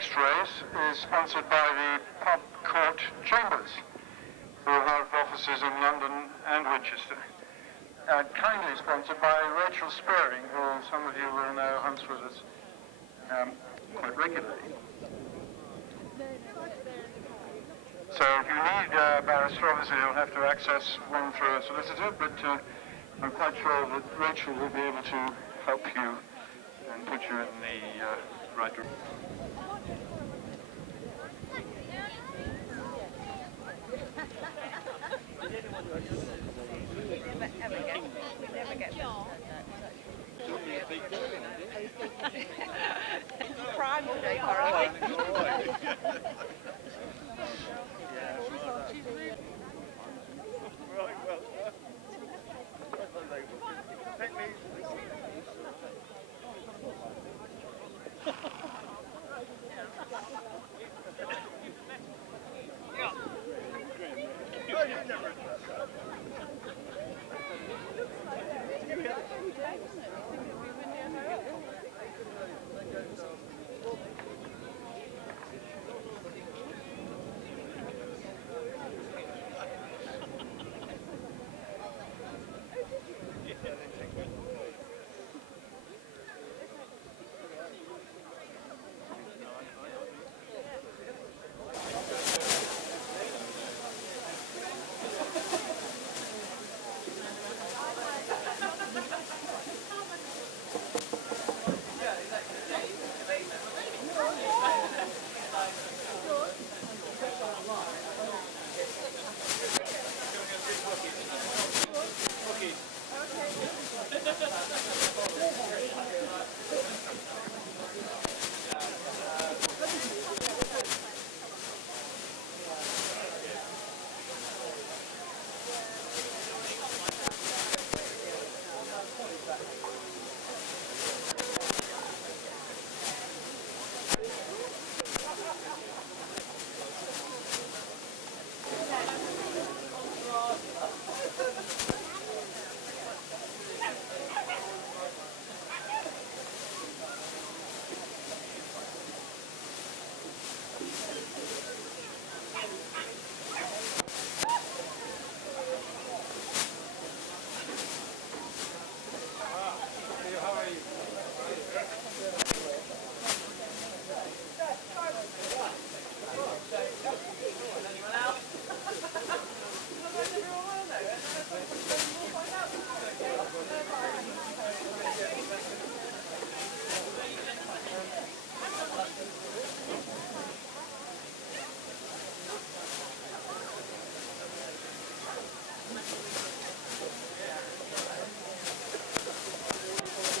next race is sponsored by the Pump Court Chambers, who have offices in London and Winchester. Kindly sponsored by Rachel Spearing, who some of you will know hunts with us quite regularly. So if you need a barrister, obviously you'll have to access one through a solicitor, but I'm quite sure that Rachel will be able to help you and put you in the right direction. Prime today, Coralie.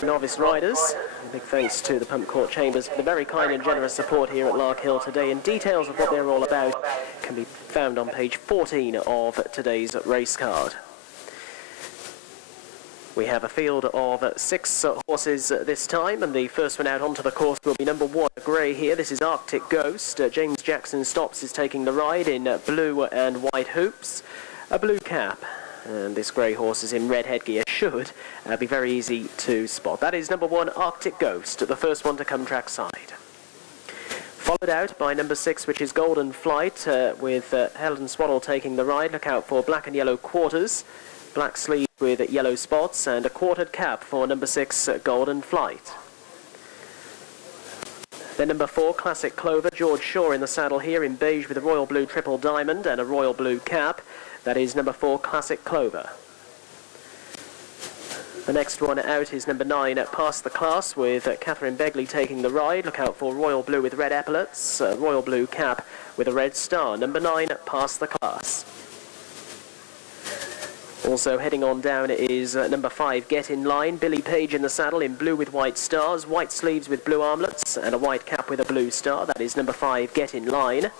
Novice riders, a big thanks to the Pump Court Chambers for the very kind and generous support here at Lark Hill today, and details of what they're all about can be found on page 14 of today's race card. We have a field of 6 horses this time, and the first one out onto the course will be number 1, grey here. This is Arctic Ghost. James Jackson Stops is taking the ride in blue and white hoops, a blue cap. And this grey horse is in red headgear, should be very easy to spot. That is number 1, Arctic Ghost, the first one to come trackside. Followed out by number 6, which is Golden Flight, with Helen Swaddle taking the ride. Look out for black and yellow quarters, black sleeves with yellow spots, and a quartered cap for number 6, Golden Flight. Then number 4, Classic Clover, George Shaw in the saddle here in beige with a royal blue triple diamond and a royal blue cap. That is number 4, Classic Clover. The next one out is number 9, Past the Class, with Catherine Begley taking the ride. Look out for royal blue with red epaulets, royal blue cap with a red star. Number 9, Past the Class. Also heading on down is number 5, Get in Line. Billy Page in the saddle in blue with white stars, white sleeves with blue armlets, and a white cap with a blue star. That is number 5, Get in Line.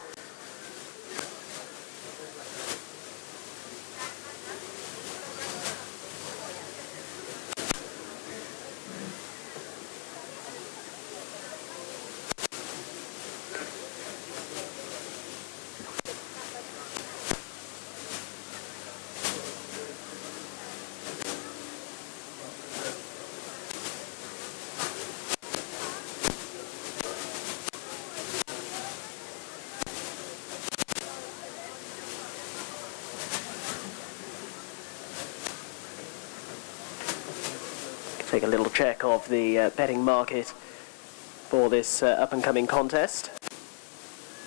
take a little check of the betting market for this up-and-coming contest.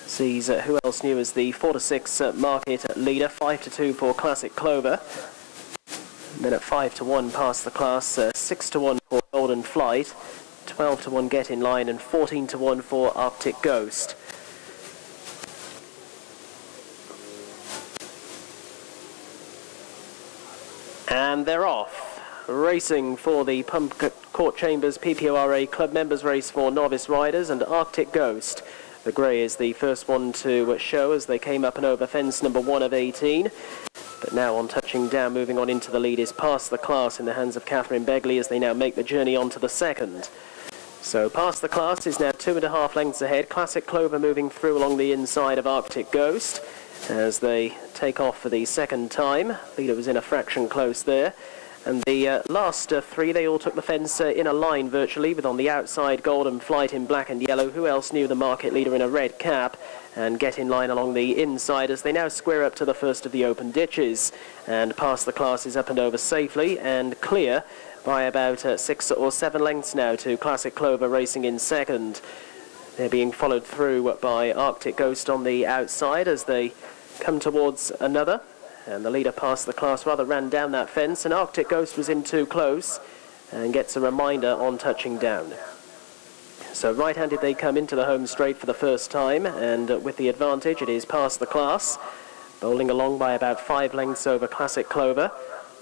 Sees Who Else Knew as the 4-6 market leader, 5-2 for Classic Clover. And then at 5-1 Past the Class, 6-1 for Golden Flight, 12-1 Get in Line, and 14-1 for Arctic Ghost. And they're off. Racing for the Pump Court Chambers PPORA Club Members Race for novice riders, and Arctic Ghost. The grey is the first one to show as they came up and over fence number 1 of 18. But now on touching down, moving on into the lead is Past the Class in the hands of Catherine Begley as they now make the journey on to the second. So Past the Class is now 2.5 lengths ahead. Classic Clover moving through along the inside of Arctic Ghost as they take off for the second time. Leader was in a fraction close there. And the last three, they all took the fence in a line virtually, with on the outside Golden Flight in black and yellow. Who Else Knew, the market leader, in a red cap, and Get in Line along the inside as they now square up to the first of the open ditches. And Past the Class is up and over safely and clear by about 6 or 7 lengths now to Classic Clover racing in second. They're being followed through by Arctic Ghost on the outside as they come towards another. And the leader Past the Class rather ran down that fence, and Arctic Ghost was in too close and gets a reminder on touching down. So right-handed they come into the home straight for the first time, and with the advantage it is Past the Class, bowling along by about 5 lengths over Classic Clover,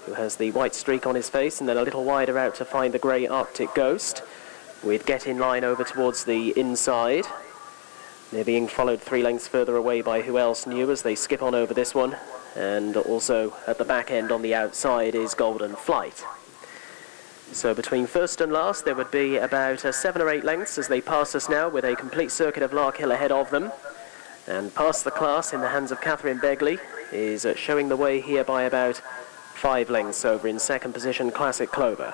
who has the white streak on his face, and then a little wider out to find the grey Arctic Ghost, with Get in Line over towards the inside. They're being followed 3 lengths further away by Who Else Knew as they skip on over this one. And also at the back end on the outside is Golden Flight. So between first and last there would be about 7 or 8 lengths as they pass us now, with a complete circuit of Larkhill ahead of them. And Past the Class in the hands of Catherine Begley is showing the way here by about 5 lengths over in second position Classic Clover.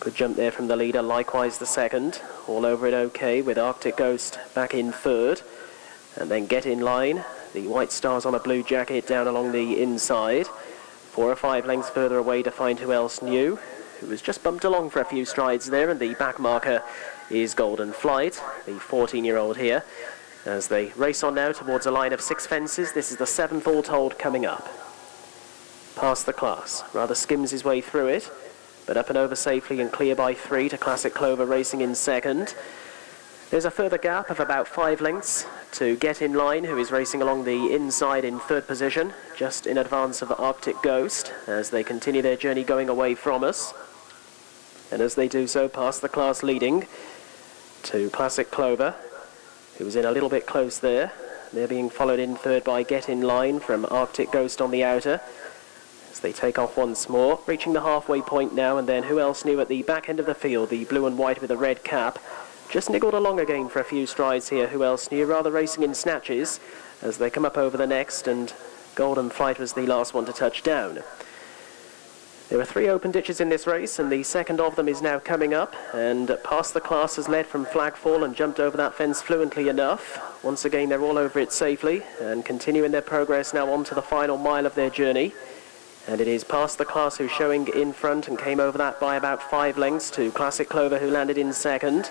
Good jump there from the leader, likewise the second. All over it okay, with Arctic Ghost back in third. And then Get in Line, the white stars on a blue jacket down along the inside. 4 or 5 lengths further away to find Who Else Knew, who was just bumped along for a few strides there, and the back marker is Golden Flight, the 14-year-old here, as they race on now towards a line of 6 fences. This is the 7th all told coming up. Past the Class rather skims his way through it, but up and over safely and clear by 3 to Classic Clover racing in second. There's a further gap of about 5 lengths to Get in Line, who is racing along the inside in third position, just in advance of Arctic Ghost, as they continue their journey going away from us. And as they do so, Past the Class leading to Classic Clover, who was in a little bit close there. They're being followed in third by Get in Line from Arctic Ghost on the outer, as they take off once more, reaching the halfway point now. And then Who Else Knew at the back end of the field, the blue and white with a red cap, just niggled along again for a few strides here. Who Else Knew, rather racing in snatches as they come up over the next, and Golden Flight was the last one to touch down. There are 3 open ditches in this race, and the second of them is now coming up, and Past the Class has led from flagfall and jumped over that fence fluently enough. Once again they're all over it safely and continuing their progress now on to the final mile of their journey. And it is Past the Class who's showing in front and came over that by about 5 lengths to Classic Clover, who landed in second.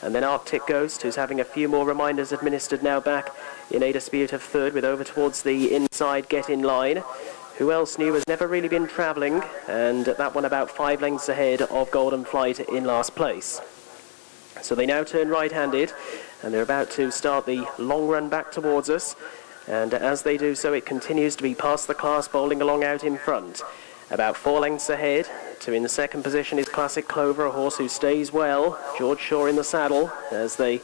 And then Arctic Ghost, who's having a few more reminders administered now, back in a dispute of third, with over towards the inside Get in Line. Who Else Knew has never really been travelling, and that one about 5 lengths ahead of Golden Flight in last place. So they now turn right-handed, and they're about to start the long run back towards us. And as they do so, it continues to be Past the Class bowling along out in front. About 4 lengths ahead. To in the second position is Classic Clover, a horse who stays well. George Shaw in the saddle as they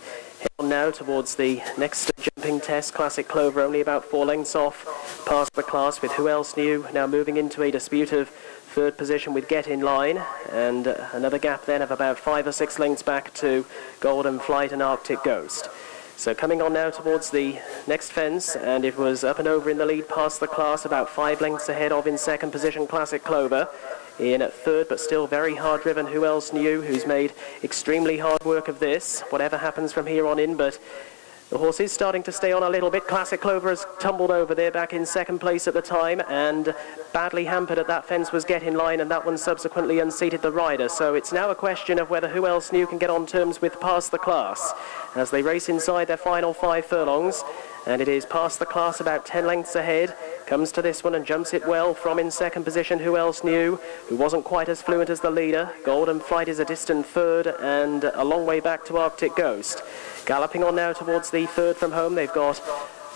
head on now towards the next jumping test. Classic Clover only about 4 lengths off Past the Class, with Who Else Knew now moving into a dispute of third position with Get in Line, and another gap then of about 5 or 6 lengths back to Golden Flight and Arctic Ghost. So coming on now towards the next fence, and it was up and over in the lead Past the Class, about 5 lengths ahead of in second position Classic Clover. In at third, but still very hard driven, Who Else Knew, who's made extremely hard work of this, whatever happens from here on in. But The horse is starting to stay on a little bit. Classic Clover has tumbled over there back in second place at the time, and badly hampered at that fence was Get In Line, and that one subsequently unseated the rider. So it's now a question of whether Who Else Knew can get on terms with Past the Class as they race inside their final 5 furlongs. And it is Past the Class about 10 lengths ahead. Comes to this one and jumps it well from in second position. Who Else Knew, who wasn't quite as fluent as the leader. Golden Flight is a distant third and a long way back to Arctic Ghost. Galloping on now towards the third from home. They've got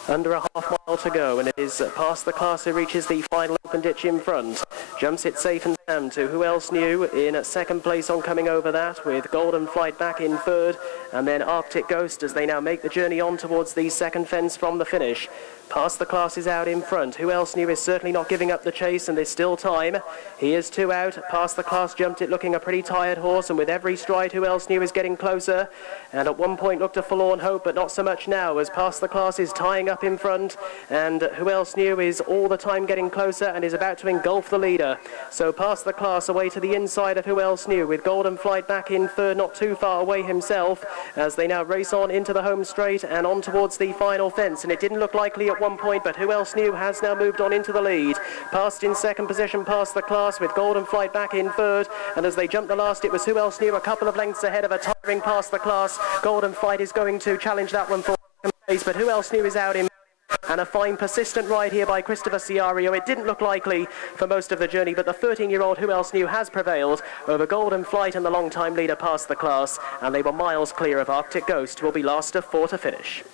under a half mile to go, and it is Past the Class who reaches the final open ditch in front. Jumps it safe and sound to Who Else Knew in second place on coming over that, with Golden Flight back in third, and then Arctic Ghost as they now make the journey on towards the second fence from the finish. Past the Class is out in front. Who Else Knew is certainly not giving up the chase, and there's still time. He is 2 out. Past the Class jumped it looking a pretty tired horse, and with every stride Who Else Knew is getting closer, and at one point looked a forlorn hope, but not so much now as Past the Class is tying up in front, and Who Else Knew is all the time getting closer and is about to engulf the leader. So Past the Class away to the inside of Who Else Knew, with Golden Flight back in third, not too far away himself, as they now race on into the home straight and on towards the final fence. And it didn't look likely at one point, but Who Else Knew has now moved on into the lead. Passed in second position Past the Class, with Golden Flight back in third, and as they jumped the last it was Who Else Knew a couple of lengths ahead of a tiring Past the Class. Golden Flight is going to challenge that one for second place, but Who Else Knew is out in. And a fine persistent ride here by Christopher Ciario. It didn't look likely for most of the journey, but the 13-year-old Who Else Knew has prevailed over Golden Flight and the long-time leader Past the Class, and they were miles clear of Arctic Ghost, who will be last of 4 to finish.